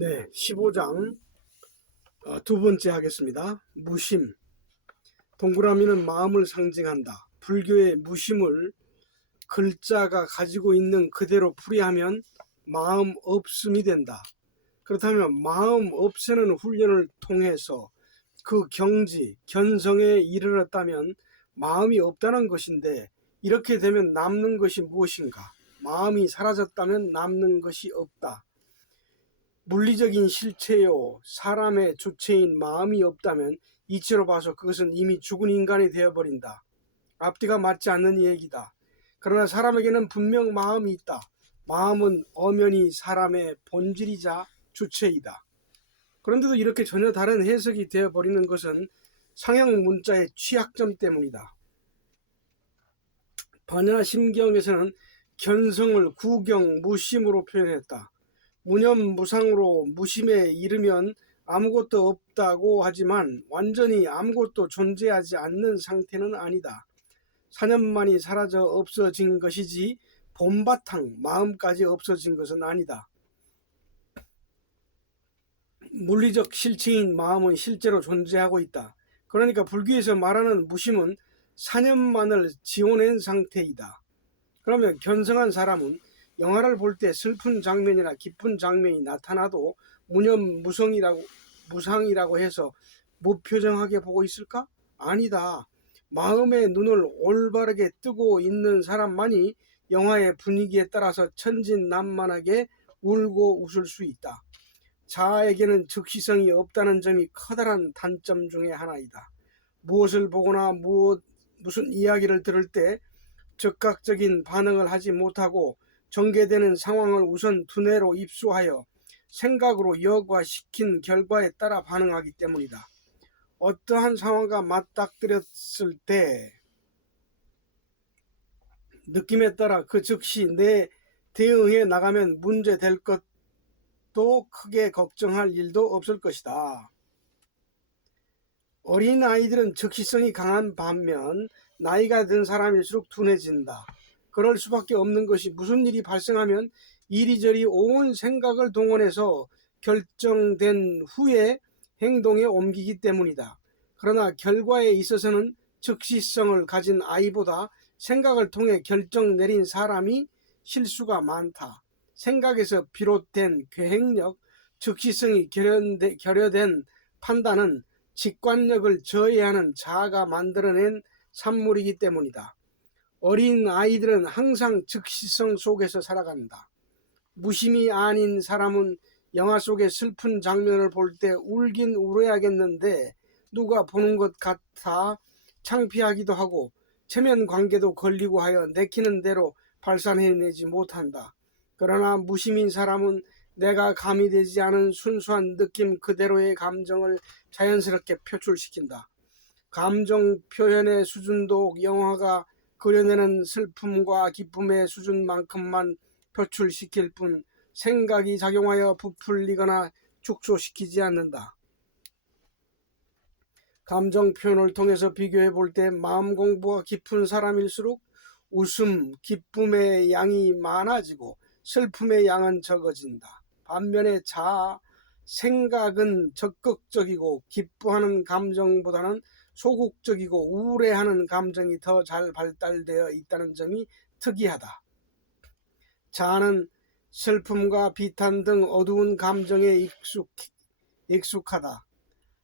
네, 15장 두 번째 하겠습니다. 무심. 동그라미는 마음을 상징한다. 불교의 무심을 글자가 가지고 있는 그대로 풀이하면 마음 없음이 된다. 그렇다면 마음 없애는 훈련을 통해서 그 경지, 견성에 이르렀다면 마음이 없다는 것인데, 이렇게 되면 남는 것이 무엇인가? 마음이 사라졌다면 남는 것이 없다. 물리적인 실체요, 사람의 주체인 마음이 없다면 이치로 봐서 그것은 이미 죽은 인간이 되어버린다. 앞뒤가 맞지 않는 얘기다. 그러나 사람에게는 분명 마음이 있다. 마음은 엄연히 사람의 본질이자 주체이다. 그런데도 이렇게 전혀 다른 해석이 되어버리는 것은 상형 문자의 취약점 때문이다. 반야심경에서는 견성을 구경, 무심으로 표현했다. 무념무상으로 무심에 이르면 아무것도 없다고 하지만 완전히 아무것도 존재하지 않는 상태는 아니다. 사념만이 사라져 없어진 것이지 본바탕 마음까지 없어진 것은 아니다. 물리적 실체인 마음은 실제로 존재하고 있다. 그러니까 불교에서 말하는 무심은 사념만을 지워낸 상태이다. 그러면 견성한 사람은 영화를 볼 때 슬픈 장면이나 기쁜 장면이 나타나도 무상이라고 해서 무표정하게 보고 있을까? 아니다. 마음의 눈을 올바르게 뜨고 있는 사람만이 영화의 분위기에 따라서 천진난만하게 울고 웃을 수 있다. 자아에게는 즉시성이 없다는 점이 커다란 단점 중의 하나이다. 무엇을 보거나 무슨 이야기를 들을 때 즉각적인 반응을 하지 못하고 전개되는 상황을 우선 두뇌로 입수하여 생각으로 여과시킨 결과에 따라 반응하기 때문이다. 어떠한 상황과 맞닥뜨렸을 때 느낌에 따라 그 즉시 내 대응해 나가면 문제될 것도 크게 걱정할 일도 없을 것이다. 어린 아이들은 즉시성이 강한 반면 나이가 든 사람일수록 둔해진다. 그럴 수밖에 없는 것이 무슨 일이 발생하면 이리저리 온 생각을 동원해서 결정된 후에 행동에 옮기기 때문이다. 그러나 결과에 있어서는 즉시성을 가진 아이보다 생각을 통해 결정 내린 사람이 실수가 많다. 생각에서 비롯된 계획력, 즉시성이 결여된 판단은 직관력을 저해하는 자아가 만들어낸 산물이기 때문이다. 어린 아이들은 항상 즉시성 속에서 살아간다. 무심이 아닌 사람은 영화 속의 슬픈 장면을 볼 때 울긴 울어야겠는데 누가 보는 것 같아 창피하기도 하고 체면 관계도 걸리고 하여 내키는 대로 발산해내지 못한다. 그러나 무심인 사람은 내가 가미되지 않은 순수한 느낌 그대로의 감정을 자연스럽게 표출시킨다. 감정 표현의 수준도 영화가 그려내는 슬픔과 기쁨의 수준만큼만 표출시킬 뿐 생각이 작용하여 부풀리거나 축소시키지 않는다. 감정 표현을 통해서 비교해 볼 때 마음 공부가 깊은 사람일수록 웃음, 기쁨의 양이 많아지고 슬픔의 양은 적어진다. 반면에 생각은 적극적이고 기뻐하는 감정보다는 소극적이고 우울해하는 감정이 더 잘 발달되어 있다는 점이 특이하다. 자아는 슬픔과 비탄 등 어두운 감정에 익숙하다.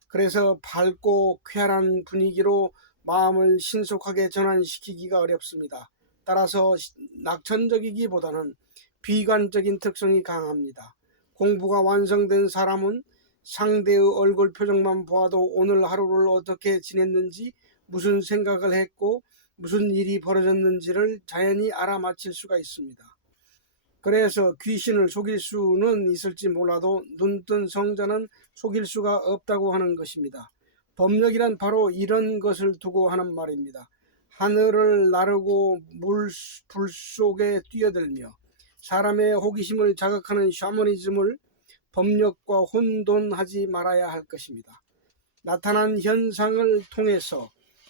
그래서 밝고 쾌활한 분위기로 마음을 신속하게 전환시키기가 어렵습니다. 따라서 낙천적이기보다는 비관적인 특성이 강합니다. 공부가 완성된 사람은 상대의 얼굴 표정만 보아도 오늘 하루를 어떻게 지냈는지, 무슨 생각을 했고 무슨 일이 벌어졌는지를 자연히 알아맞힐 수가 있습니다. 그래서 귀신을 속일 수는 있을지 몰라도 눈뜬 성자는 속일 수가 없다고 하는 것입니다. 법력이란 바로 이런 것을 두고 하는 말입니다. 하늘을 나르고 불 속에 뛰어들며 사람의 호기심을 자극하는 샤머니즘을 법력과 혼돈하지 말아야 할 것입니다. 나타난 현상을 통해서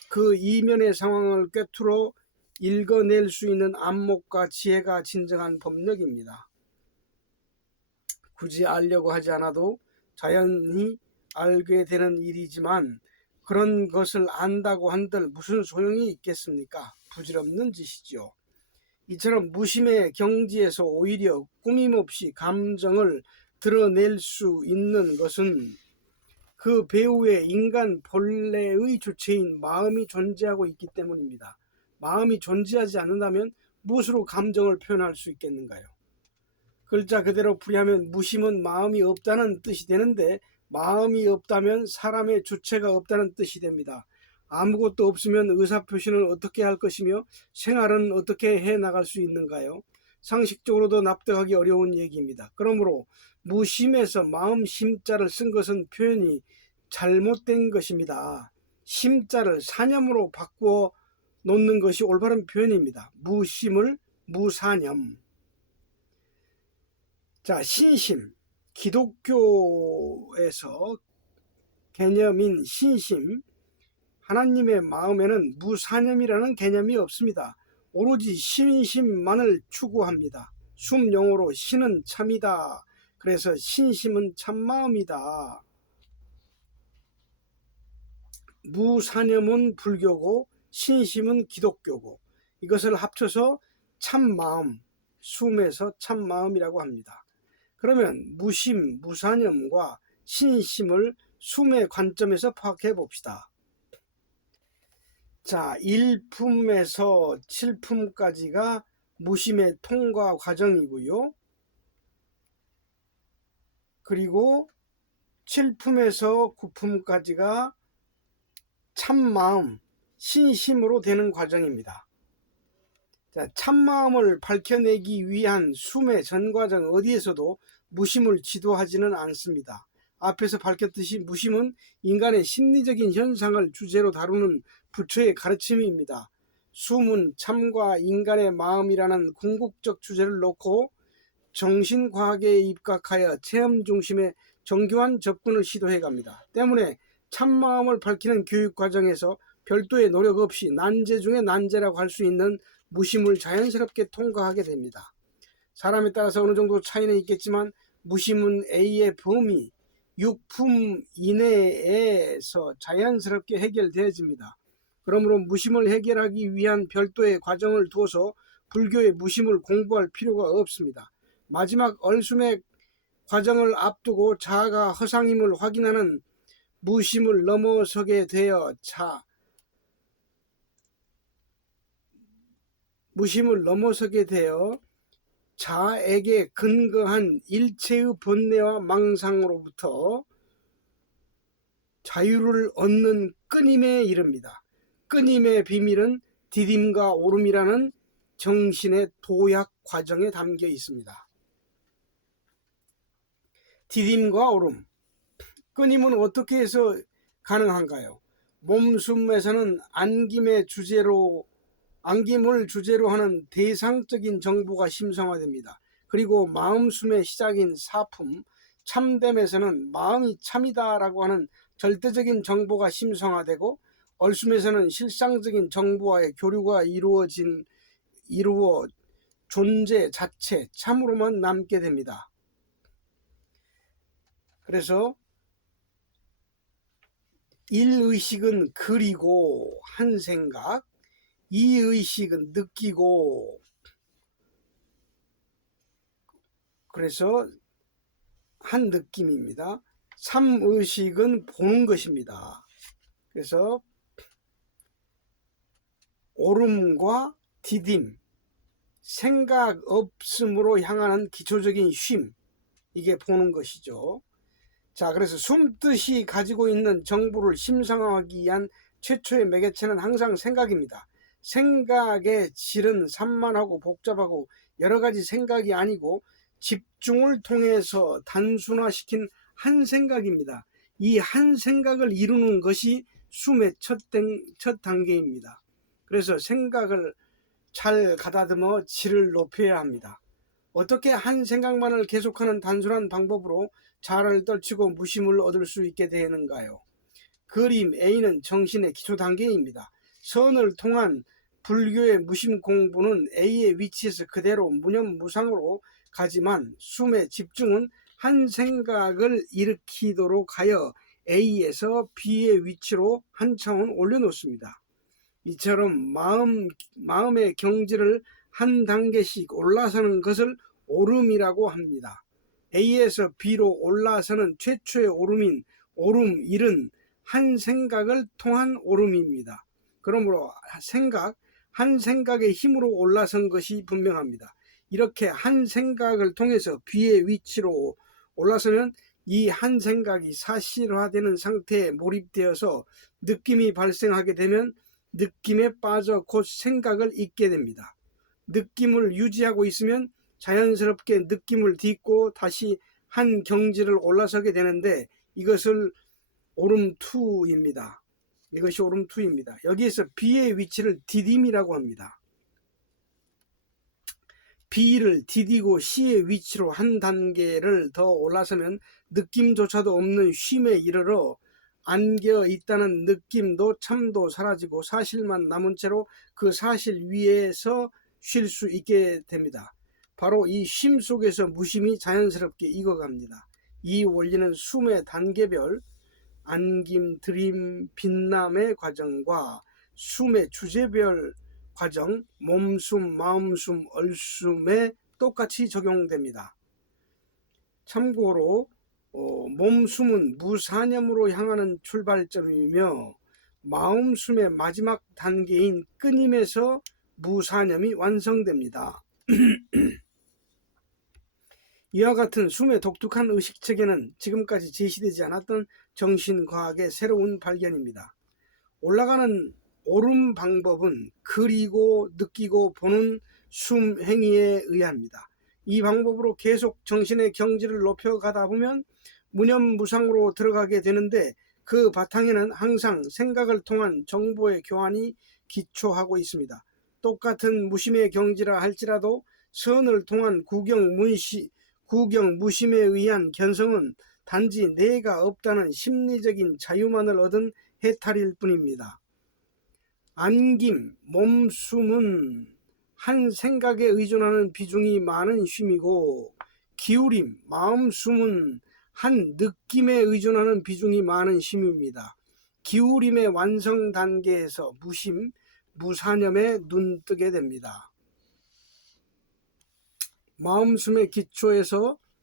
그 이면의 상황을 꿰뚫어 읽어낼 수 있는 안목과 지혜가 진정한 법력입니다. 굳이 알려고 하지 않아도 자연히 알게 되는 일이지만 그런 것을 안다고 한들 무슨 소용이 있겠습니까? 부질없는 짓이죠. 이처럼 무심의 경지에서 오히려 꾸밈없이 감정을 드러낼 수 있는 것은 그 배우의 인간 본래의 주체인 마음이 존재하고 있기 때문입니다. 마음이 존재하지 않는다면 무엇으로 감정을 표현할 수 있겠는가요? 글자 그대로 풀이하면 무심은 마음이 없다는 뜻이 되는데 마음이 없다면 사람의 주체가 없다는 뜻이 됩니다. 아무것도 없으면 의사표시는 어떻게 할 것이며 생활은 어떻게 해나갈 수 있는가요? 상식적으로도 납득하기 어려운 얘기입니다. 그러므로 무심에서 마음 심자를 쓴 것은 표현이 잘못된 것입니다. 심자를 사념으로 바꾸어 놓는 것이 올바른 표현입니다. 무심을 무사념. 자, 신심. 기독교에서 개념인 신심. 하나님의 마음에는 무사념이라는 개념이 없습니다. 오로지 신심만을 추구합니다. 숨용어로 신은 참이다. 그래서 신심은 참마음이다. 무사념은 불교고 신심은 기독교고 이것을 합쳐서 참마음, 숨에서 참마음이라고 합니다. 그러면 무심, 무사념과 신심을 숨의 관점에서 파악해 봅시다. 자, 1품에서 7품까지가 무심의 통과 과정이고요. 그리고 7품에서 9품까지가 참마음, 신심으로 되는 과정입니다. 자, 참마음을 밝혀내기 위한 숨의 전과정 어디에서도 무심을 지도하지는 않습니다. 앞에서 밝혔듯이 무심은 인간의 심리적인 현상을 주제로 다루는 부처의 가르침입니다. 숨은 참과 인간의 마음이라는 궁극적 주제를 놓고 정신과학에 입각하여 체험 중심의 정교한 접근을 시도해 갑니다. 때문에 참마음을 밝히는 교육 과정에서 별도의 노력 없이 난제 중에 난제라고 할 수 있는 무심을 자연스럽게 통과하게 됩니다. 사람에 따라서 어느 정도 차이는 있겠지만 무심은 A의 범위 6품 이내에서 자연스럽게 해결되어집니다. 그러므로 무심을 해결하기 위한 별도의 과정을 두어서 불교의 무심을 공부할 필요가 없습니다. 마지막 얼숨의 과정을 앞두고 자아가 허상임을 확인하는 무심을 넘어서게 되어 자아에게 근거한 일체의 번뇌와 망상으로부터 자유를 얻는 끊임에 이릅니다. 끊임의 비밀은 디딤과 오름이라는 정신의 도약 과정에 담겨 있습니다. 디딤과 오름. 끊임은 어떻게 해서 가능한가요? 몸숨에서는 안김을 주제로 하는 대상적인 정보가 심성화됩니다. 그리고 마음숨의 시작인 사품, 참됨에서는 마음이 참이다라고 하는 절대적인 정보가 심성화되고 얼숨에서는 실상적인 정보와의 교류가 이루어 존재 자체 참으로만 남게 됩니다. 그래서 1의식은 그리고 한 생각, 2의식은 느끼고 그래서 한 느낌입니다. 3의식은 보는 것입니다. 그래서 오름과 디딤, 생각 없음으로 향하는 기초적인 쉼, 이게 보는 것이죠. 자, 그래서 숨뜻이 가지고 있는 정보를 심상화하기 위한 최초의 매개체는 항상 생각입니다. 생각의 질은 산만하고 복잡하고 여러 가지 생각이 아니고 집중을 통해서 단순화시킨 한 생각입니다. 이 한 생각을 이루는 것이 숨의 첫 단계입니다. 그래서 생각을 잘 가다듬어 질을 높여야 합니다. 어떻게 한 생각만을 계속하는 단순한 방법으로 자아를 떨치고 무심을 얻을 수 있게 되는가요? 그림 A는 정신의 기초 단계입니다. 선을 통한 불교의 무심 공부는 A의 위치에서 그대로 무념무상으로 가지만 숨의 집중은 한 생각을 일으키도록 하여 A에서 B의 위치로 한 차원 올려놓습니다. 이처럼 마음의 경지를 한 단계씩 올라서는 것을 오름이라고 합니다. A에서 B로 올라서는 최초의 오름인 오름 1은 한 생각을 통한 오름입니다. 그러므로 한 생각의 힘으로 올라선 것이 분명합니다. 이렇게 한 생각을 통해서 B의 위치로 올라서면 이 한 생각이 사실화되는 상태에 몰입되어서 느낌이 발생하게 되면 느낌에 빠져 곧 생각을 잊게 됩니다. 느낌을 유지하고 있으면 자연스럽게 느낌을 딛고 다시 한 경지를 올라서게 되는데 이것을 오름2입니다. 이것이 오름2입니다. 여기에서 B의 위치를 디딤이라고 합니다. B를 디디고 C의 위치로 한 단계를 더 올라서면 느낌조차도 없는 쉼에 이르러 안겨 있다는 느낌도 참도 사라지고 사실만 남은 채로 그 사실 위에서 쉴 수 있게 됩니다. 바로 이 쉼 속에서 무심이 자연스럽게 익어갑니다. 이 원리는 숨의 단계별 안김, 들임, 빛남의 과정과 숨의 주제별 과정, 몸숨, 마음숨, 얼숨에 똑같이 적용됩니다. 참고로 몸숨은 무사념으로 향하는 출발점이며 마음숨의 마지막 단계인 끊임에서 무사념이 완성됩니다. 이와 같은 숨의 독특한 의식체계는 지금까지 제시되지 않았던 정신과학의 새로운 발견입니다. 올라가는 오름 방법은 그리고 느끼고 보는 숨 행위에 의합니다. 이 방법으로 계속 정신의 경지를 높여가다 보면 무념무상으로 들어가게 되는데 그 바탕에는 항상 생각을 통한 정보의 교환이 기초하고 있습니다. 똑같은 무심의 경지라 할지라도 선을 통한 구경 무심에 의한 견성은 단지 내가 없다는 심리적인 자유만을 얻은 해탈일 뿐입니다. 안김, 몸숨은 한 생각에 의존하는 비중이 많은 쉼이고 기울임, 마음숨은 한 느낌에 의존하는 비중이 많은 쉼입니다. 기울임의 완성 단계에서 무심, 무사념에 눈뜨게 됩니다. 마음숨의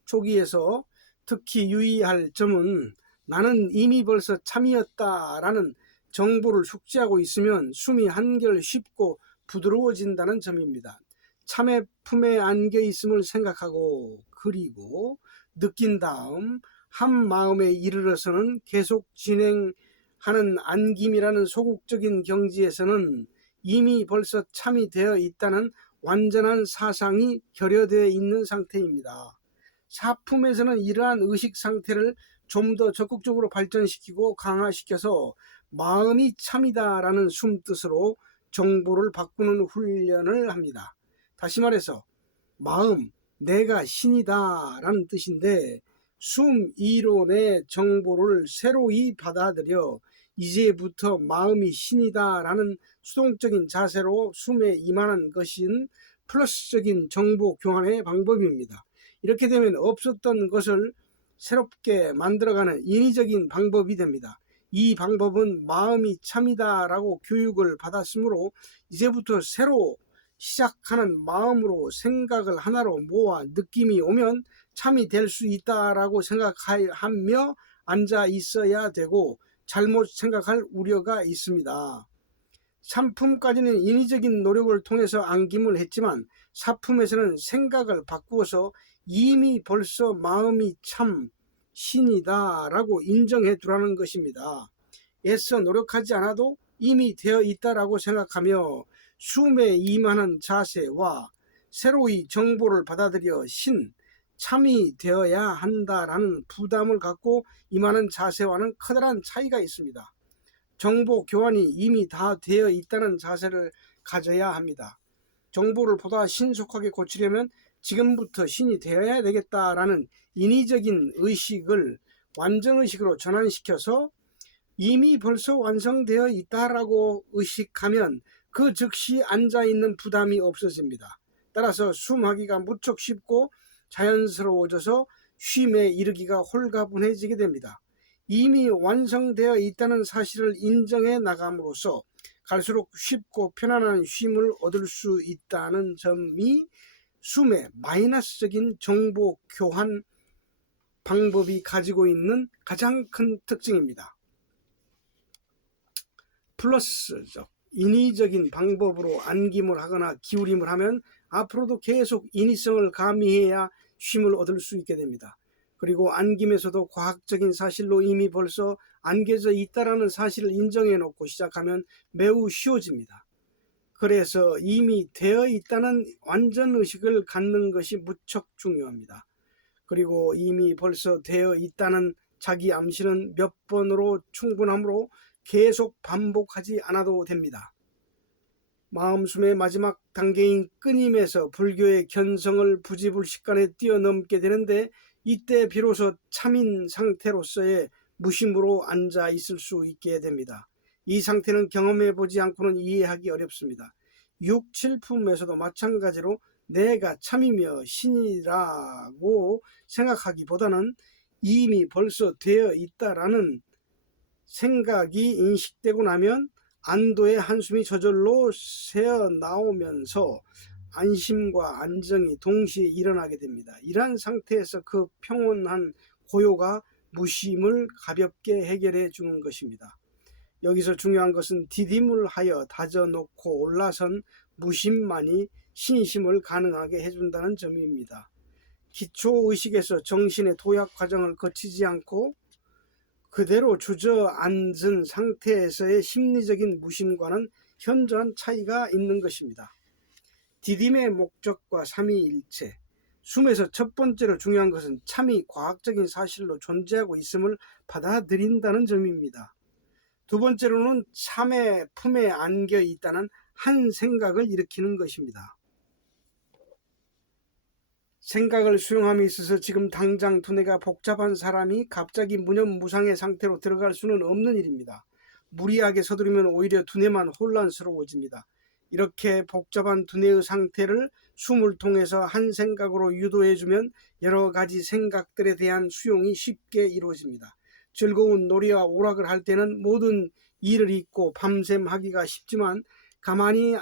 초기에서 특히 유의할 점은 나는 이미 벌써 참이었다라는 정보를 숙지하고 있으면 숨이 한결 쉽고 부드러워진다는 점입니다. 참의 품에 안겨 있음을 생각하고 그리고 느낀 다음 한 마음에 이르러서는 계속 진행하는 안김이라는 소극적인 경지에서는 이미 벌써 참이 되어 있다는 완전한 사상이 결여되어 있는 상태입니다. 사품에서는 이러한 의식 상태를 좀 더 적극적으로 발전시키고 강화시켜서 마음이 참이다라는 숨뜻으로 정보를 바꾸는 훈련을 합니다. 다시 말해서 마음, 내가 신이다 라는 뜻인데 숨 이론의 정보를 새로이 받아들여 이제부터 마음이 신이다 라는 수동적인 자세로 숨에 임하는 것인 플러스적인 정보 교환의 방법입니다. 이렇게 되면 없었던 것을 새롭게 만들어가는 인위적인 방법이 됩니다. 이 방법은 마음이 참이다 라고 교육을 받았으므로 이제부터 새로 시작하는 마음으로 생각을 하나로 모아 느낌이 오면 참이 될 수 있다라고 생각하며 앉아 있어야 되고 잘못 생각할 우려가 있습니다. 참품까지는 인위적인 노력을 통해서 안김을 했지만 사품에서는 생각을 바꾸어서 이미 벌써 마음이 참 신이다 라고 인정해 두라는 것입니다. 애써 노력하지 않아도 이미 되어 있다라고 생각하며 숨에 임하는 자세와 새로이 정보를 받아들여 참이 되어야 한다라는 부담을 갖고 임하는 자세와는 커다란 차이가 있습니다. 정보 교환이 이미 다 되어 있다는 자세를 가져야 합니다. 정보를 보다 신속하게 고치려면 지금부터 신이 되어야 되겠다라는 인위적인 의식을 완전의식으로 전환시켜서 이미 벌써 완성되어 있다라고 의식하면 그 즉시 앉아있는 부담이 없어집니다. 따라서 숨하기가 무척 쉽고 자연스러워져서 쉼에 이르기가 홀가분해지게 됩니다. 이미 완성되어 있다는 사실을 인정해 나감으로써 갈수록 쉽고 편안한 쉼을 얻을 수 있다는 점이 숨의 마이너스적인 정보 교환 방법이 가지고 있는 가장 큰 특징입니다. 플러스적 인위적인 방법으로 안김을 하거나 기울임을 하면 앞으로도 계속 인위성을 가미해야 쉼을 얻을 수 있게 됩니다. 그리고 안김에서도 과학적인 사실로 이미 벌써 안겨져 있다라는 사실을 인정해 놓고 시작하면 매우 쉬워집니다. 그래서 이미 되어 있다는 완전 의식을 갖는 것이 무척 중요합니다. 그리고 이미 벌써 되어 있다는 자기 암시는 몇 번으로 충분하므로 계속 반복하지 않아도 됩니다. 마음숨의 마지막 단계인 끊임에서 불교의 견성을 부지불식간에 뛰어넘게 되는데 이때 비로소 참인 상태로서의 무심으로 앉아 있을 수 있게 됩니다. 이 상태는 경험해 보지 않고는 이해하기 어렵습니다. 6, 7품에서도 마찬가지로 내가 참이며 신이라고 생각하기보다는 이미 벌써 되어 있다라는 생각이 인식되고 나면 안도의 한숨이 저절로 새어 나오면서 안심과 안정이 동시에 일어나게 됩니다. 이러한 상태에서 그 평온한 고요가 무심을 가볍게 해결해 주는 것입니다. 여기서 중요한 것은 디딤을 하여 다져놓고 올라선 무심만이 신심을 가능하게 해준다는 점입니다. 기초의식에서 정신의 도약 과정을 거치지 않고 그대로 주저앉은 상태에서의 심리적인 무심과는 현저한 차이가 있는 것입니다. 디딤의 목적과 삼위일체, 숨에서 첫 번째로 중요한 것은 참이 과학적인 사실로 존재하고 있음을 받아들인다는 점입니다. 두 번째로는 참의 품에 안겨 있다는 한 생각을 일으키는 것입니다. 생각을 수용함에 있어서 지금 당장 두뇌가 복잡한 사람이 갑자기 무념무상의 상태로 들어갈 수는 없는 일입니다. 무리하게 서두르면 오히려 두뇌만 혼란스러워집니다. 이렇게 복잡한 두뇌의 상태를 숨을 통해서 한 생각으로 유도해주면 여러 가지 생각들에 대한 수용이 쉽게 이루어집니다. 즐거운 놀이와 오락을 할 때는 모든 일을 잊고 밤샘 하기가 쉽지만 가만히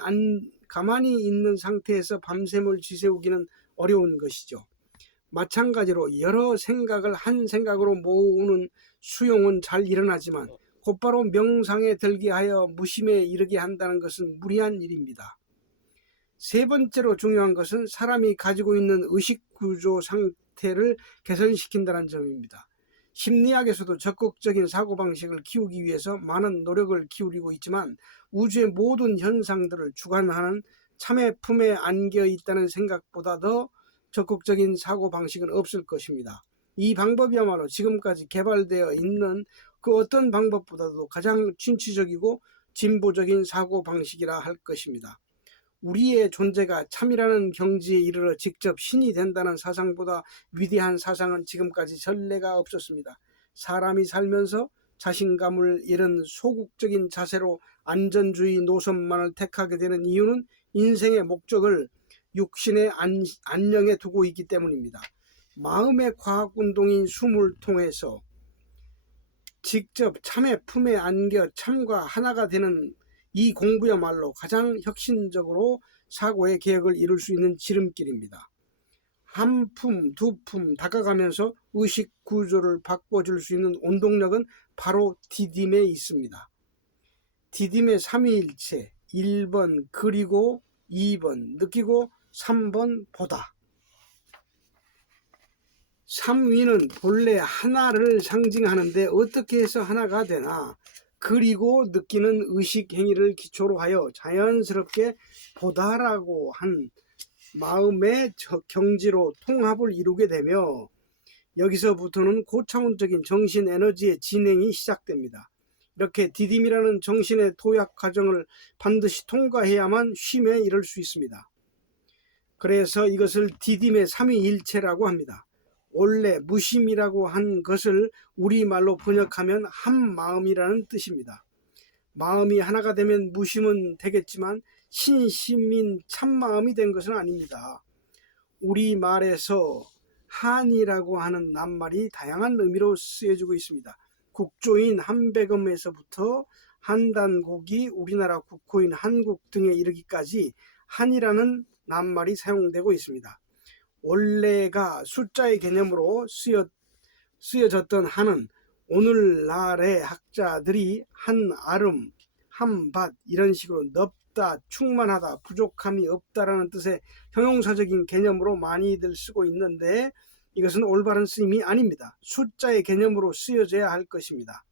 있는 상태에서 밤샘을 지새우기는 어려운 것이죠. 마찬가지로 여러 생각을 한 생각으로 모으는 수용은 잘 일어나지만 곧바로 명상에 들게 하여 무심에 이르게 한다는 것은 무리한 일입니다. 세 번째로 중요한 것은 사람이 가지고 있는 의식 구조 상태를 개선시킨다는 점입니다. 심리학에서도 적극적인 사고방식을 키우기 위해서 많은 노력을 기울이고 있지만 우주의 모든 현상들을 주관하는 참의 품에 안겨 있다는 생각보다 더 적극적인 사고방식은 없을 것입니다. 이 방법이야말로 지금까지 개발되어 있는 그 어떤 방법보다도 가장 진취적이고 진보적인 사고방식이라 할 것입니다. 우리의 존재가 참이라는 경지에 이르러 직접 신이 된다는 사상보다 위대한 사상은 지금까지 전례가 없었습니다. 사람이 살면서 자신감을 잃은 소극적인 자세로 안전주의 노선만을 택하게 되는 이유는 인생의 목적을 육신의 안녕에 두고 있기 때문입니다. 마음의 과학운동인 숨을 통해서 직접 참의 품에 안겨 참과 하나가 되는 이 공부야말로 가장 혁신적으로 사고의 개혁을 이룰 수 있는 지름길입니다. 한 품, 두 품 다가가면서 의식 구조를 바꿔줄 수 있는 원동력은 바로 디딤에 있습니다. 디딤의 삼위일체, 1번 그리고 2번 느끼고 3번 보다. 3위는 본래 하나를 상징하는데 어떻게 해서 하나가 되나? 그리고 느끼는 의식 행위를 기초로 하여 자연스럽게 보다라고 한 마음의 경지로 통합을 이루게 되며 여기서부터는 고차원적인 정신 에너지의 진행이 시작됩니다. 이렇게 디딤이라는 정신의 도약 과정을 반드시 통과해야만 쉼에 이를 수 있습니다. 그래서 이것을 디딤의 삼위일체라고 합니다. 원래 무심이라고 한 것을 우리말로 번역하면 한 마음이라는 뜻입니다. 마음이 하나가 되면 무심은 되겠지만 신심인 참마음이 된 것은 아닙니다. 우리말에서 한이라고 하는 낱말이 다양한 의미로 쓰여지고 있습니다. 국조인 한백음에서부터 한단국이 우리나라 국호인 한국 등에 이르기까지 한이라는 낱말이 사용되고 있습니다. 원래가 숫자의 개념으로 쓰여졌던 한은 오늘날의 학자들이 한 아름, 한 밭 이런 식으로 넓다, 충만하다, 부족함이 없다라는 뜻의 형용사적인 개념으로 많이들 쓰고 있는데 이것은 올바른 쓰임이 아닙니다. 숫자의 개념으로 쓰여져야 할 것입니다.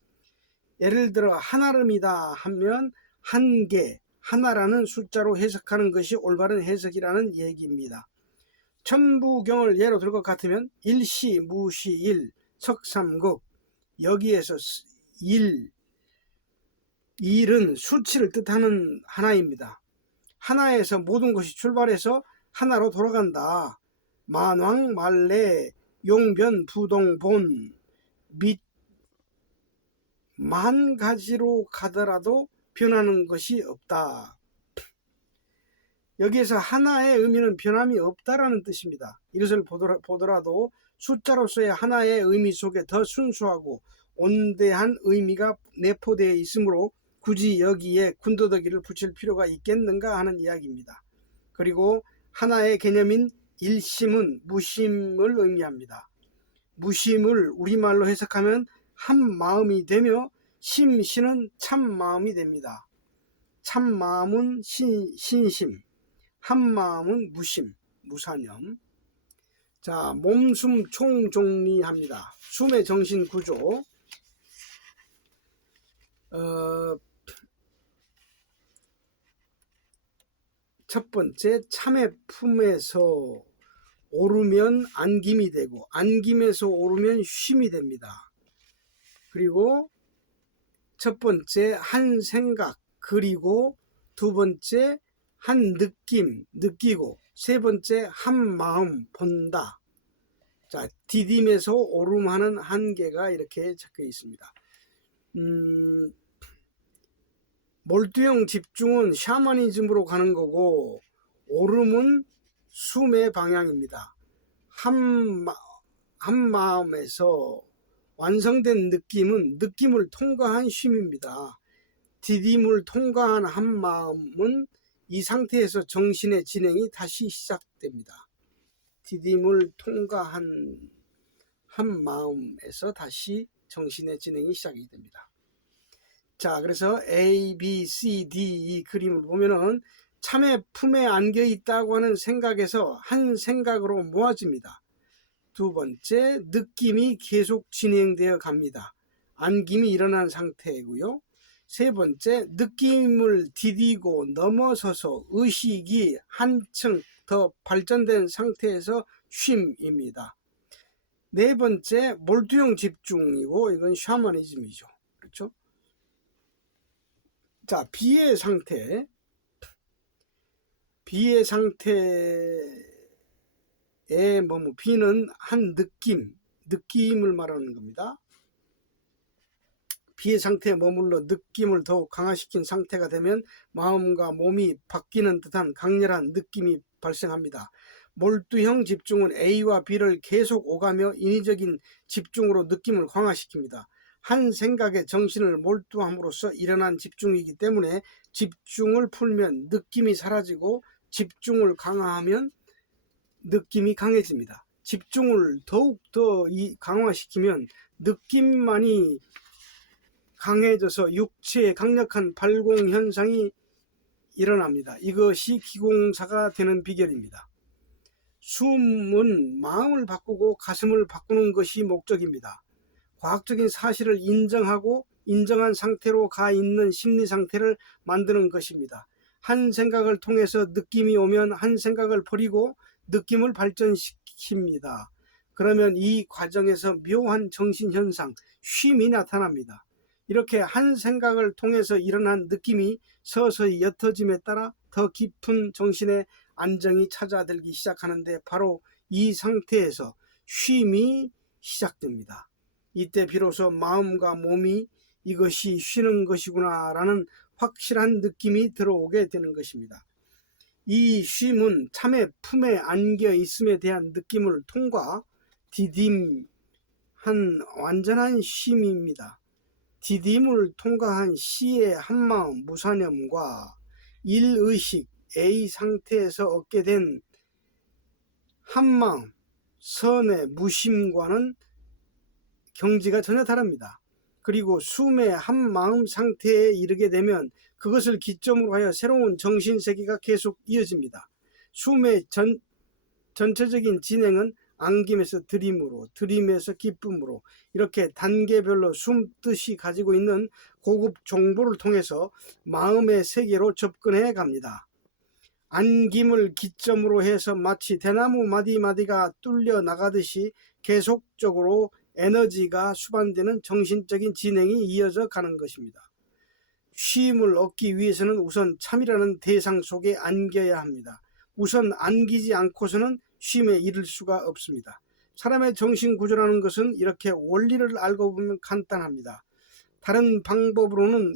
예를 들어 한아름이다 하면 한 개, 하나라는 숫자로 해석하는 것이 올바른 해석이라는 얘기입니다. 천부경을 예로 들 것 같으면 일시, 무시, 일, 석삼극 여기에서 일은 수치를 뜻하는 하나입니다. 하나에서 모든 것이 출발해서 하나로 돌아간다. 만왕, 만래, 용변, 부동, 본, 및 만 가지로 가더라도 변하는 것이 없다. 여기에서 하나의 의미는 변함이 없다라는 뜻입니다. 이것을 보더라도 숫자로서의 하나의 의미 속에 더 순수하고 온대한 의미가 내포되어 있으므로 굳이 여기에 군더더기를 붙일 필요가 있겠는가 하는 이야기입니다. 그리고 하나의 개념인 일심은 무심을 의미합니다. 무심을 우리말로 해석하면 한마음이 되며 심신은 참마음이 됩니다. 참마음은 신심, 한마음은 무심, 무사념. 자, 몸숨 총정리합니다. 숨의 정신 구조. 첫 번째, 참의 품에서 오르면 안김이 되고 안김에서 오르면 쉼이 됩니다. 그리고 첫 번째 한 생각, 그리고 두 번째 한 느낌, 느끼고 세 번째 한 마음, 본다. 자, 디딤에서 오름하는 한계가 이렇게 적혀 있습니다. 몰두형 집중은 샤머니즘으로 가는 거고 오름은 숨의 방향입니다. 한 마음에서 완성된 느낌은 느낌을 통과한 쉼입니다. 디딤을 통과한 한 마음은 이 상태에서 정신의 진행이 다시 시작됩니다. 디딤을 통과한 한 마음에서 다시 정신의 진행이 시작이 됩니다. 자, 그래서 A, B, C, D 이 그림을 보면은 참의 품에 안겨 있다고 하는 생각에서 한 생각으로 모아집니다. 두 번째, 느낌이 계속 진행되어 갑니다. 안김이 일어난 상태이고요. 세 번째, 느낌을 디디고 넘어서서 의식이 한층 더 발전된 상태에서 쉼입니다. 네 번째, 몰두형 집중이고 이건 샤머니즘이죠. 그렇죠? 자, 비의 상태. 비의 상태에 비는 한 느낌을 말하는 겁니다. 비의 상태에 머물러 느낌을 더욱 강화시킨 상태가 되면 마음과 몸이 바뀌는 듯한 강렬한 느낌이 발생합니다. 몰두형 집중은 A와 B를 계속 오가며 인위적인 집중으로 느낌을 강화시킵니다. 한 생각에 정신을 몰두함으로써 일어난 집중이기 때문에 집중을 풀면 느낌이 사라지고 집중을 강화하면 느낌이 강해집니다. 집중을 더욱더 강화시키면 느낌만이 강해져서 육체의 강력한 발공 현상이 일어납니다. 이것이 기공사가 되는 비결입니다. 숨은 마음을 바꾸고 가슴을 바꾸는 것이 목적입니다. 과학적인 사실을 인정하고 인정한 상태로 가 있는 심리 상태를 만드는 것입니다. 한 생각을 통해서 느낌이 오면 한 생각을 버리고 느낌을 발전시킵니다. 그러면 이 과정에서 묘한 정신현상, 쉼이 나타납니다. 이렇게 한 생각을 통해서 일어난 느낌이 서서히 옅어짐에 따라 더 깊은 정신의 안정이 찾아들기 시작하는데 바로 이 상태에서 쉼이 시작됩니다. 이때 비로소 마음과 몸이 이것이 쉬는 것이구나 라는 확실한 느낌이 들어오게 되는 것입니다. 이 쉼은 참의 품에 안겨 있음에 대한 느낌을 통과, 디딤한 완전한 쉼입니다. 디딤을 통과한 시의 한마음 무사념과 일의식 A 상태에서 얻게 된 한마음 선의 무심과는 경지가 전혀 다릅니다. 그리고 숨의 한마음 상태에 이르게 되면 그것을 기점으로 하여 새로운 정신세계가 계속 이어집니다. 숨의 전체적인 진행은 안김에서 들임으로, 들임에서 기쁨으로 이렇게 단계별로 숨뜻이 가지고 있는 고급 정보를 통해서 마음의 세계로 접근해 갑니다. 안김을 기점으로 해서 마치 대나무 마디마디가 뚫려 나가듯이 계속적으로 에너지가 수반되는 정신적인 진행이 이어져 가는 것입니다. 쉼을 얻기 위해서는 우선 참이라는 대상 속에 안겨야 합니다. 우선 안기지 않고서는 쉼에 이를 수가 없습니다. 사람의 정신구조라는 것은 이렇게 원리를 알고 보면 간단합니다. 다른 방법으로는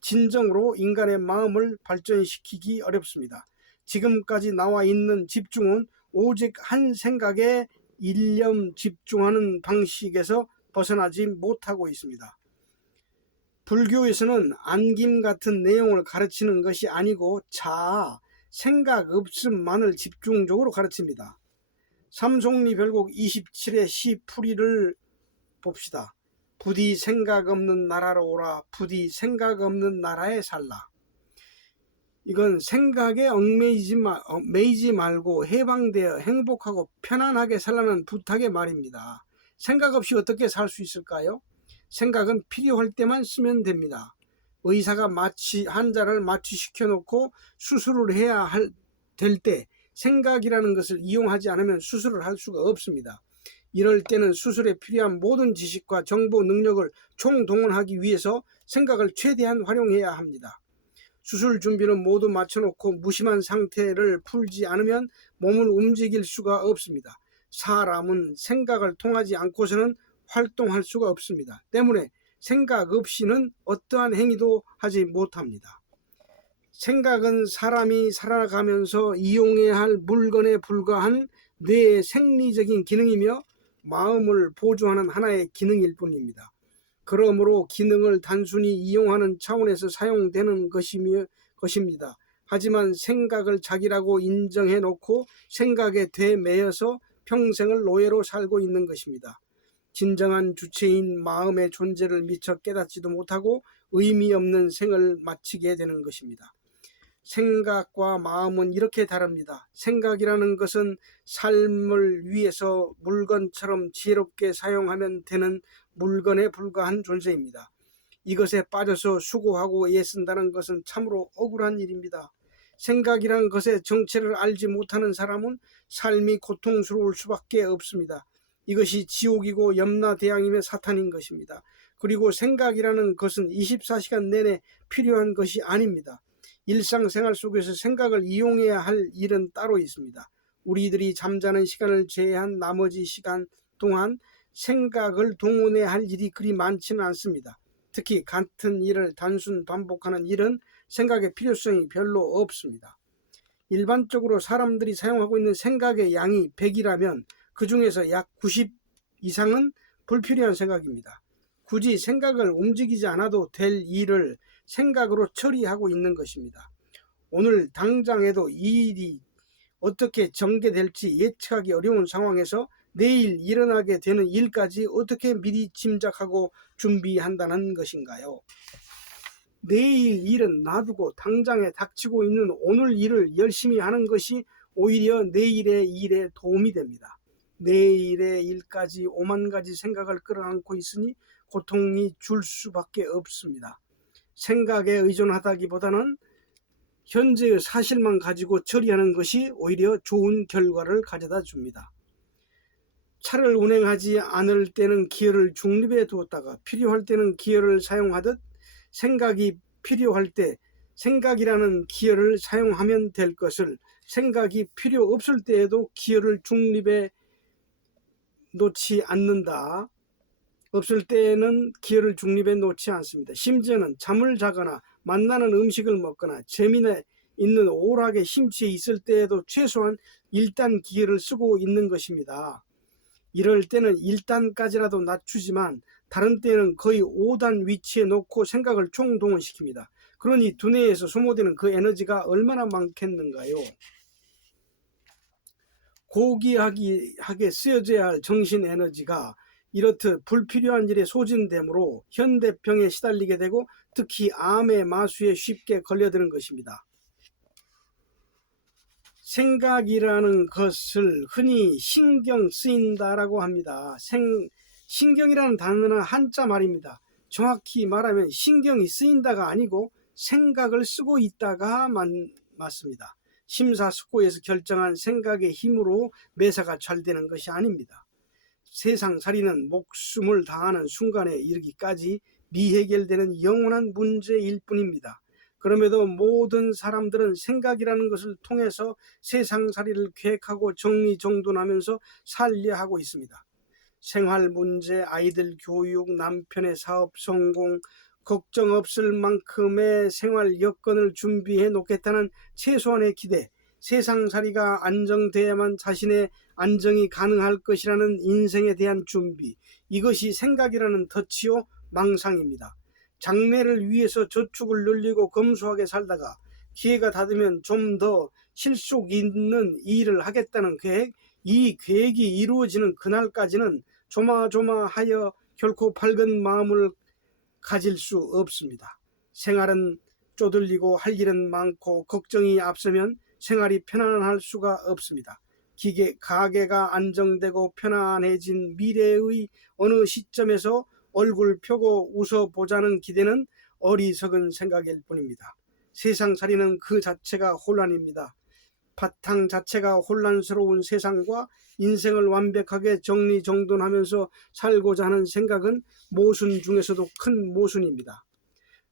진정으로 인간의 마음을 발전시키기 어렵습니다. 지금까지 나와 있는 집중은 오직 한 생각에 일념 집중하는 방식에서 벗어나지 못하고 있습니다. 불교에서는 안김 같은 내용을 가르치는 것이 아니고 자아, 생각 없음만을 집중적으로 가르칩니다. 삼송리 별곡 27의 시풀이를 봅시다. 부디 생각 없는 나라로 오라. 부디 생각 없는 나라에 살라. 이건 생각에 매이지 말고 해방되어 행복하고 편안하게 살라는 부탁의 말입니다. 생각 없이 어떻게 살 수 있을까요? 생각은 필요할 때만 쓰면 됩니다. 의사가 환자를 마취시켜 놓고 수술을 해야 될 때 생각이라는 것을 이용하지 않으면 수술을 할 수가 없습니다. 이럴 때는 수술에 필요한 모든 지식과 정보 능력을 총동원하기 위해서 생각을 최대한 활용해야 합니다. 수술 준비는 모두 마쳐놓고 무심한 상태를 풀지 않으면 몸을 움직일 수가 없습니다. 사람은 생각을 통하지 않고서는 활동할 수가 없습니다. 때문에 생각 없이는 어떠한 행위도 하지 못합니다. 생각은 사람이 살아가면서 이용해야 할 물건에 불과한 뇌의 생리적인 기능이며 마음을 보조하는 하나의 기능일 뿐입니다. 그러므로 기능을 단순히 이용하는 차원에서 사용되는 것입니다. 하지만 생각을 자기라고 인정해 놓고 생각에 되매여서 평생을 노예로 살고 있는 것입니다. 진정한 주체인 마음의 존재를 미처 깨닫지도 못하고 의미 없는 생을 마치게 되는 것입니다. 생각과 마음은 이렇게 다릅니다. 생각이라는 것은 삶을 위해서 물건처럼 지혜롭게 사용하면 되는 물건에 불과한 존재입니다. 이것에 빠져서 수고하고 애쓴다는 것은 참으로 억울한 일입니다. 생각이란 것의 정체를 알지 못하는 사람은 삶이 고통스러울 수밖에 없습니다. 이것이 지옥이고 염라대왕이며 사탄인 것입니다. 그리고 생각이라는 것은 24시간 내내 필요한 것이 아닙니다. 일상생활 속에서 생각을 이용해야 할 일은 따로 있습니다. 우리들이 잠자는 시간을 제외한 나머지 시간 동안 생각을 동원해야 할 일이 그리 많지는 않습니다. 특히 같은 일을 단순 반복하는 일은 생각의 필요성이 별로 없습니다. 일반적으로 사람들이 사용하고 있는 생각의 양이 100이라면 그 중에서 약 90 이상은 불필요한 생각입니다. 굳이 생각을 움직이지 않아도 될 일을 생각으로 처리하고 있는 것입니다. 오늘 당장에도 이 일이 어떻게 전개될지 예측하기 어려운 상황에서 내일 일어나게 되는 일까지 어떻게 미리 짐작하고 준비한다는 것인가요? 내일 일은 놔두고 당장에 닥치고 있는 오늘 일을 열심히 하는 것이 오히려 내일의 일에 도움이 됩니다. 내일의 일까지 오만 가지 생각을 끌어안고 있으니 고통이 줄 수밖에 없습니다. 생각에 의존하다기보다는 현재의 사실만 가지고 처리하는 것이 오히려 좋은 결과를 가져다 줍니다. 차를 운행하지 않을 때는 기어를 중립에 두었다가 필요할 때는 기어를 사용하듯 생각이 필요할 때 생각이라는 기어를 사용하면 될 것을 생각이 필요 없을 때에도 기어를 중립에 놓지 않는다. 없을 때는 기어를 중립에 놓지 않습니다. 심지어는 잠을 자거나 만나는 음식을 먹거나 재미나 있는 오락에 심취해 있을 때에도 최소한 일단 기어를 쓰고 있는 것입니다. 이럴 때는 1단까지라도 낮추지만 다른 때는 거의 5단 위치에 놓고 생각을 총동원시킵니다. 그러니 두뇌에서 소모되는 그 에너지가 얼마나 많겠는가요? 고귀하게 쓰여져야 할 정신 에너지가 이렇듯 불필요한 일에 소진되므로 현대병에 시달리게 되고 특히 암의 마수에 쉽게 걸려드는 것입니다. 생각이라는 것을 흔히 신경 쓰인다라고 합니다. 신경이라는 단어는 한자 말입니다. 정확히 말하면 신경이 쓰인다가 아니고 생각을 쓰고 있다가 맞습니다. 심사숙고해서 결정한 생각의 힘으로 매사가 잘 되는 것이 아닙니다. 세상살이는 목숨을 다하는 순간에 이르기까지 미해결되는 영원한 문제일 뿐입니다. 그럼에도 모든 사람들은 생각이라는 것을 통해서 세상살이를 계획하고 정리정돈하면서 살려 하고 있습니다. 생활 문제, 아이들 교육, 남편의 사업 성공, 걱정 없을 만큼의 생활 여건을 준비해 놓겠다는 최소한의 기대, 세상살이가 안정돼야만 자신의 안정이 가능할 것이라는 인생에 대한 준비, 이것이 생각이라는 덫이요 망상입니다. 장래를 위해서 저축을 늘리고 검소하게 살다가 기회가 닿으면 좀 더 실속 있는 일을 하겠다는 계획, 이 계획이 이루어지는 그날까지는 조마조마하여 결코 밝은 마음을 가질 수 없습니다. 생활은 쪼들리고 할 일은 많고 걱정이 앞서면 생활이 편안할 수가 없습니다. 가계가 안정되고 편안해진 미래의 어느 시점에서 얼굴 펴고 웃어보자는 기대는 어리석은 생각일 뿐입니다. 세상살이는 그 자체가 혼란입니다. 바탕 자체가 혼란스러운 세상과 인생을 완벽하게 정리정돈하면서 살고자 하는 생각은 모순 중에서도 큰 모순입니다.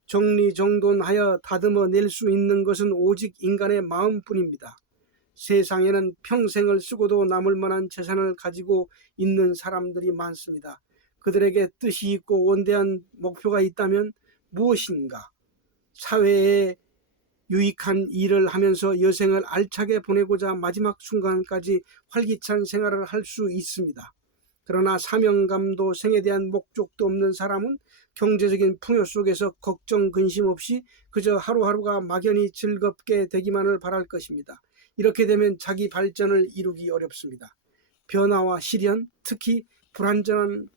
정리정돈하여 다듬어 낼 수 있는 것은 오직 인간의 마음뿐입니다. 세상에는 평생을 쓰고도 남을 만한 재산을 가지고 있는 사람들이 많습니다. 그들에게 뜻이 있고 원대한 목표가 있다면 무엇인가? 사회에 유익한 일을 하면서 여생을 알차게 보내고자 마지막 순간까지 활기찬 생활을 할 수 있습니다. 그러나 사명감도 생에 대한 목적도 없는 사람은 경제적인 풍요 속에서 걱정 근심 없이 그저 하루하루가 막연히 즐겁게 되기만을 바랄 것입니다. 이렇게 되면 자기 발전을 이루기 어렵습니다. 변화와 시련, 특히 불안정한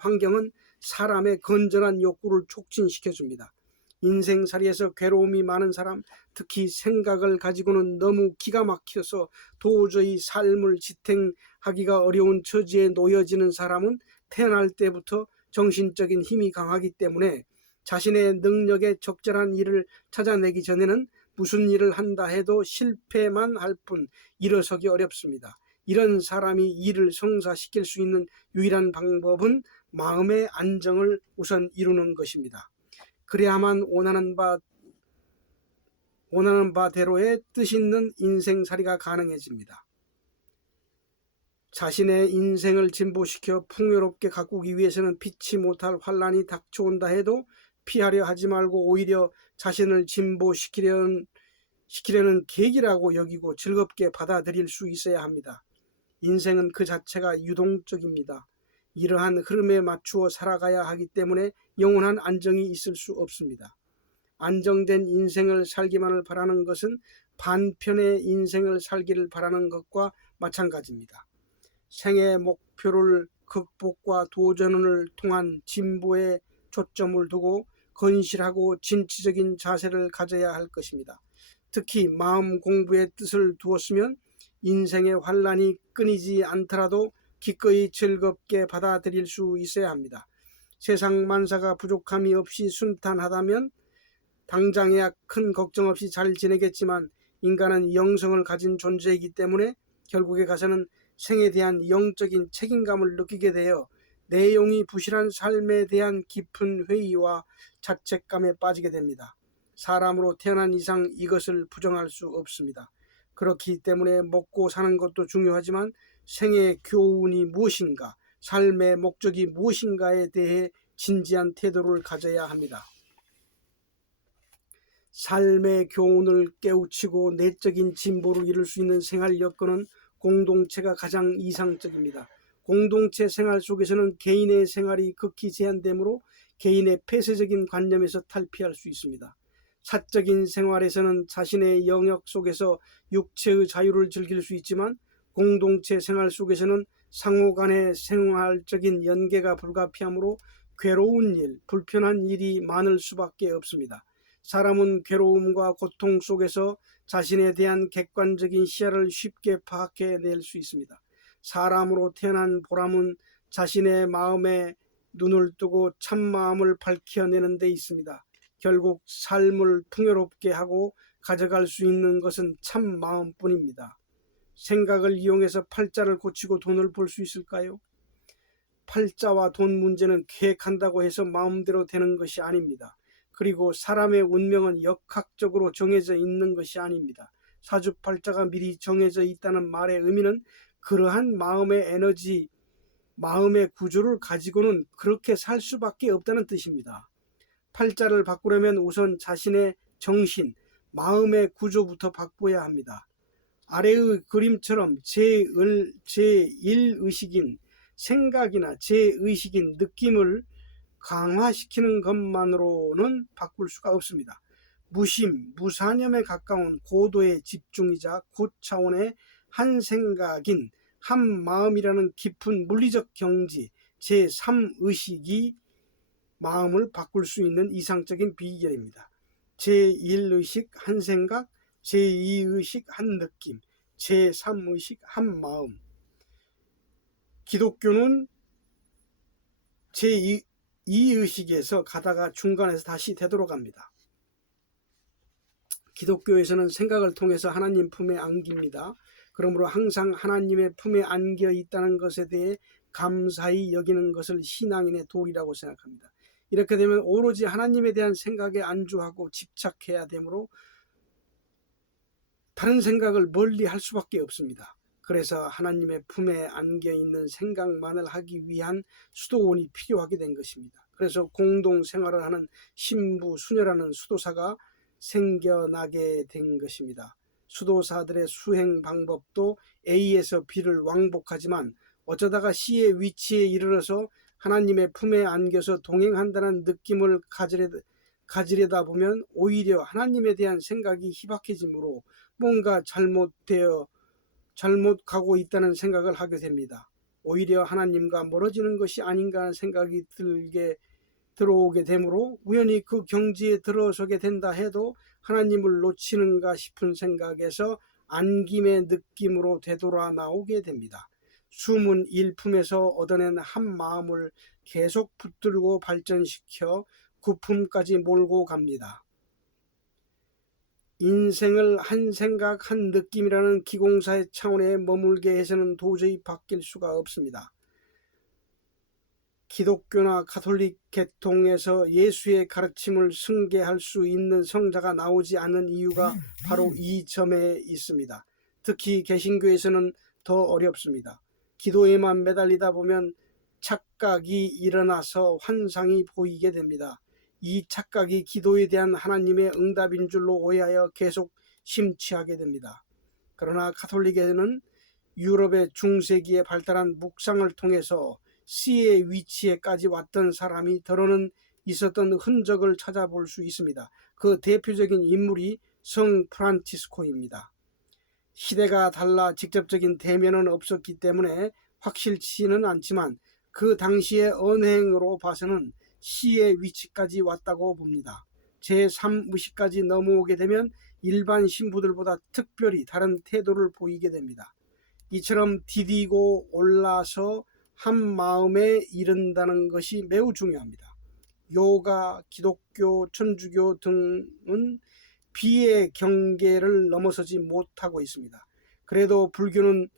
환경은 사람의 건전한 욕구를 촉진시켜줍니다. 인생살이에서 괴로움이 많은 사람, 특히 생각을 가지고는 너무 기가 막혀서 도저히 삶을 지탱하기가 어려운 처지에 놓여지는 사람은 태어날 때부터 정신적인 힘이 강하기 때문에 자신의 능력에 적절한 일을 찾아내기 전에는 무슨 일을 한다 해도 실패만 할 뿐 일어서기 어렵습니다. 이런 사람이 일을 성사시킬 수 있는 유일한 방법은 마음의 안정을 우선 이루는 것입니다. 그래야만 원하는 바대로의 뜻 있는 인생살이가 가능해집니다. 자신의 인생을 진보시켜 풍요롭게 가꾸기 위해서는 피치 못할 환란이 닥쳐온다 해도 피하려 하지 말고 오히려 자신을 진보시키려는 계기라고 여기고 즐겁게 받아들일 수 있어야 합니다. 인생은 그 자체가 유동적입니다. 이러한 흐름에 맞추어 살아가야 하기 때문에 영원한 안정이 있을 수 없습니다. 안정된 인생을 살기만을 바라는 것은 반편의 인생을 살기를 바라는 것과 마찬가지입니다. 생의 목표를 극복과 도전을 통한 진보에 초점을 두고 건실하고 진취적인 자세를 가져야 할 것입니다. 특히 마음 공부에 뜻을 두었으면 인생의 환란이 끊이지 않더라도 기꺼이 즐겁게 받아들일 수 있어야 합니다. 세상 만사가 부족함이 없이 순탄하다면 당장에야 큰 걱정 없이 잘 지내겠지만 인간은 영성을 가진 존재이기 때문에 결국에 가서는 생에 대한 영적인 책임감을 느끼게 되어 내용이 부실한 삶에 대한 깊은 회의와 자책감에 빠지게 됩니다. 사람으로 태어난 이상 이것을 부정할 수 없습니다. 그렇기 때문에 먹고 사는 것도 중요하지만 생의 교훈이 무엇인가, 삶의 목적이 무엇인가에 대해 진지한 태도를 가져야 합니다. 삶의 교훈을 깨우치고 내적인 진보를 이룰 수 있는 생활 여건은 공동체가 가장 이상적입니다. 공동체 생활 속에서는 개인의 생활이 극히 제한되므로 개인의 폐쇄적인 관념에서 탈피할 수 있습니다. 사적인 생활에서는 자신의 영역 속에서 육체의 자유를 즐길 수 있지만 공동체 생활 속에서는 상호 간의 생활적인 연계가 불가피하므로 괴로운 일, 불편한 일이 많을 수밖에 없습니다. 사람은 괴로움과 고통 속에서 자신에 대한 객관적인 시야를 쉽게 파악해낼 수 있습니다. 사람으로 태어난 보람은 자신의 마음에 눈을 뜨고 참마음을 밝혀내는 데 있습니다. 결국 삶을 풍요롭게 하고 가져갈 수 있는 것은 참마음뿐입니다. 생각을 이용해서 팔자를 고치고 돈을 벌 수 있을까요? 팔자와 돈 문제는 계획한다고 해서 마음대로 되는 것이 아닙니다. 그리고 사람의 운명은 역학적으로 정해져 있는 것이 아닙니다. 사주팔자가 미리 정해져 있다는 말의 의미는 그러한 마음의 에너지, 마음의 구조를 가지고는 그렇게 살 수밖에 없다는 뜻입니다. 팔자를 바꾸려면 우선 자신의 정신, 마음의 구조부터 바꿔야 합니다. 아래의 그림처럼 제1의식인 생각이나 제 의식인 느낌을 강화시키는 것만으로는 바꿀 수가 없습니다. 무심, 무사념에 가까운 고도의 집중이자 고차원의 한 생각인 한 마음이라는 깊은 물리적 경지, 제3의식이 마음을 바꿀 수 있는 이상적인 비결입니다. 제1의식 한 생각, 제2의식 한 느낌, 제3의식 한 마음. 기독교는 제2의식에서 가다가 중간에서 다시 되돌아갑니다. 기독교에서는 생각을 통해서 하나님 품에 안깁니다. 그러므로 항상 하나님의 품에 안겨 있다는 것에 대해 감사히 여기는 것을 신앙인의 도리라고 생각합니다. 이렇게 되면 오로지 하나님에 대한 생각에 안주하고 집착해야 되므로 다른 생각을 멀리 할 수밖에 없습니다. 그래서 하나님의 품에 안겨 있는 생각만을 하기 위한 수도원이 필요하게 된 것입니다. 그래서 공동생활을 하는 신부, 수녀라는 수도사가 생겨나게 된 것입니다. 수도사들의 수행 방법도 A에서 B를 왕복하지만 어쩌다가 C의 위치에 이르러서 하나님의 품에 안겨서 동행한다는 느낌을 가지려다 보면 오히려 하나님에 대한 생각이 희박해지므로 뭔가 잘못 가고 있다는 생각을 하게 됩니다. 오히려 하나님과 멀어지는 것이 아닌가 하는 생각이 들어오게 되므로 우연히 그 경지에 들어서게 된다 해도 하나님을 놓치는가 싶은 생각에서 안김의 느낌으로 되돌아 나오게 됩니다. 숨은 일품에서 얻어낸 한 마음을 계속 붙들고 발전시켜 구품까지 몰고 갑니다. 인생을 한 생각, 한 느낌이라는 기공사의 차원에 머물게 해서는 도저히 바뀔 수가 없습니다. 기독교나 가톨릭 계통에서 예수의 가르침을 승계할 수 있는 성자가 나오지 않는 이유가 바로 이 점에 있습니다. 특히 개신교에서는 더 어렵습니다. 기도에만 매달리다 보면 착각이 일어나서 환상이 보이게 됩니다. 이 착각이 기도에 대한 하나님의 응답인 줄로 오해하여 계속 심취하게 됩니다. 그러나 가톨릭에는 유럽의 중세기에 발달한 묵상을 통해서 C의 위치에까지 왔던 사람이 더러는 있었던 흔적을 찾아볼 수 있습니다. 그 대표적인 인물이 성 프란치스코입니다. 시대가 달라 직접적인 대면은 없었기 때문에 확실치는 않지만 그 당시의 언행으로 봐서는 C의 위치까지 왔다고 봅니다. 제3의식까지 넘어오게 되면 일반 신부들보다 특별히 다른 태도를 보이게 됩니다. 이처럼 디디고 올라서 한 마음에 이른다는 것이 매우 중요합니다. 요가, 기독교, 천주교 등은 비의 경계를 넘어서지 못하고 있습니다. 그래도 불교는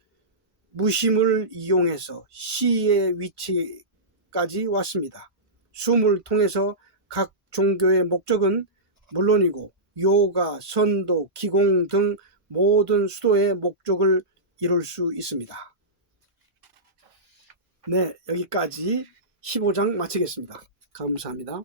무심을 이용해서 C의 위치까지 왔습니다. 숨을 통해서 각 종교의 목적은 물론이고 요가, 선도, 기공 등 모든 수도의 목적을 이룰 수 있습니다. 네, 여기까지 15장 마치겠습니다. 감사합니다.